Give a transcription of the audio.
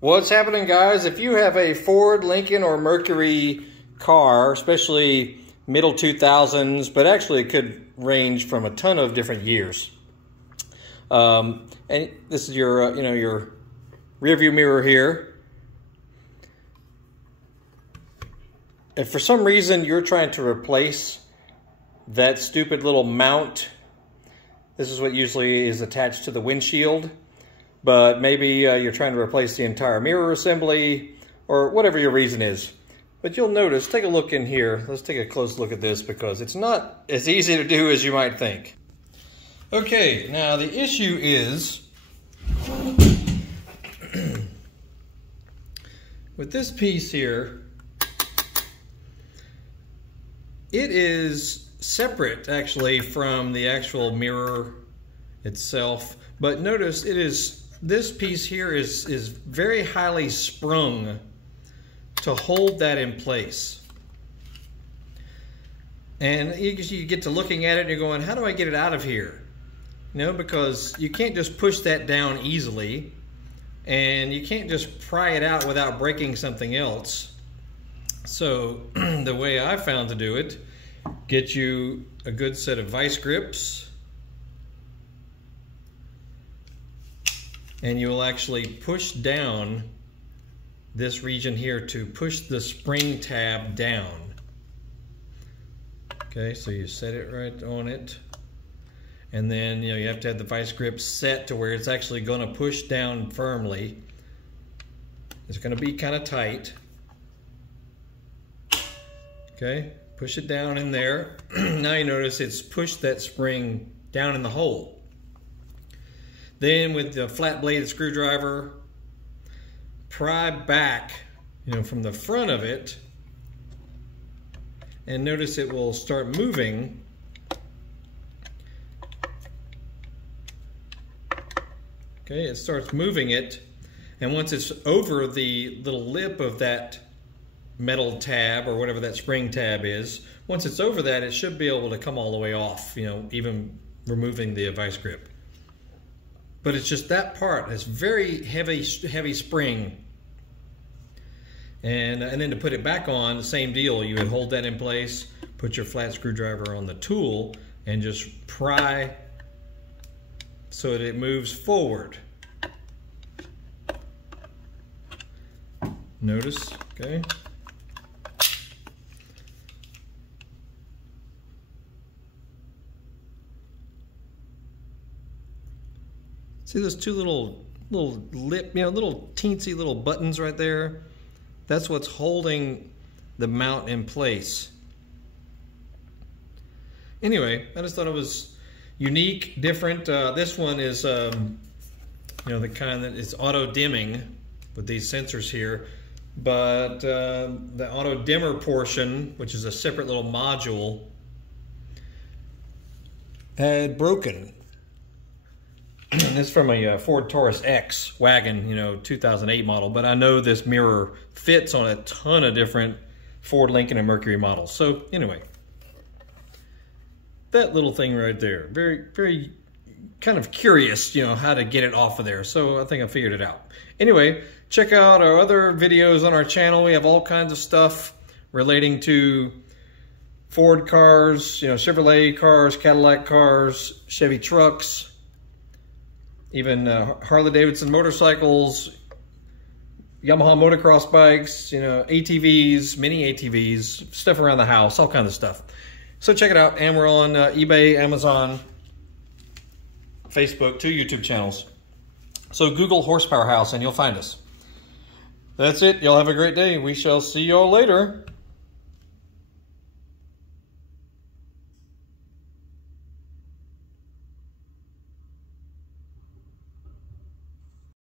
What's happening, guys? If you have a Ford Lincoln or Mercury car, especially middle 2000s, but actually it could range from a ton of different years. And this is your, your rear view mirror here. If for some reason you're trying to replace that stupid little mount, this is what usually is attached to the windshield. But maybe you're trying to replace the entire mirror assembly or whatever your reason is. But you'll notice, take a look in here. Let's take a close look at this because it's not as easy to do as you might think. Okay, now the issue is with this piece here, it is separate actually from the actual mirror itself. But notice this piece here is very highly sprung to hold that in place. And you get to looking at it and you're going, how do I get it out of here? Because you can't just push that down easily, and you can't just pry it out without breaking something else. So the way I found to do it, get you a good set of vice grips, and you will actually push down this region here to push the spring tab down. Okay, so you set it right on it, and then you have to have the vice grip set to where it's actually going to push down firmly. It's going to be kind of tight. Okay, push it down in there. Now you notice it's pushed that spring down in the hole. Then with the flat bladed screwdriver, pry back, from the front of it, and notice it will start moving. Okay, it starts moving it, and once it's over the little lip of that metal tab or whatever that spring tab is, once it's over that, it should be able to come all the way off, even removing the vice grip. But it's just that part. It's very heavy spring. And then to put it back on, the same deal. You would hold that in place, put your flat screwdriver on the tool, and just pry so that it moves forward. Notice, okay? See those two little lip, little teensy little buttons right there? That's what's holding the mount in place. Anyway, I just thought it was unique, different. This one is, the kind that is auto dimming with these sensors here. But the auto dimmer portion, which is a separate little module, had broken. This is from a Ford Taurus X wagon, 2008 model, but I know this mirror fits on a ton of different Ford Lincoln and Mercury models. So anyway, that little thing right there, very, very kind of curious, how to get it off of there. So I think I figured it out. Anyway, check out our other videos on our channel. We have all kinds of stuff relating to Ford cars, Chevrolet cars, Cadillac cars, Chevy trucks, even Harley-Davidson motorcycles, Yamaha motocross bikes, ATVs, mini ATVs, stuff around the house, all kinds of stuff. So check it out. And we're on eBay, Amazon, Facebook, 2 YouTube channels. So Google Horsepower House and you'll find us. That's it. Y'all have a great day. We shall see y'all later.